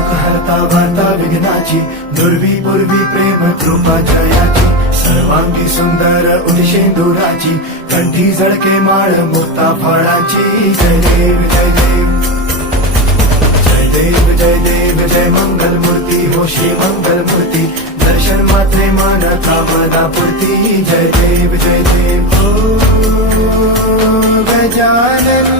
दुःख हरता वार्ता विघ्नाची, दुर्वी पूर्वी प्रेम कृपा जयाची, सर्वांगी सुंदर उदिशेंदुराची, कंठी झळके माळ मुक्ता फळाची. जय देव जय देव जय देव जय देव जय मंगल मूर्ती हो श्री मंगल मूर्ती, दर्शन मात्रे मन कामना पूर्ती. जय देव जय देव हो गजानन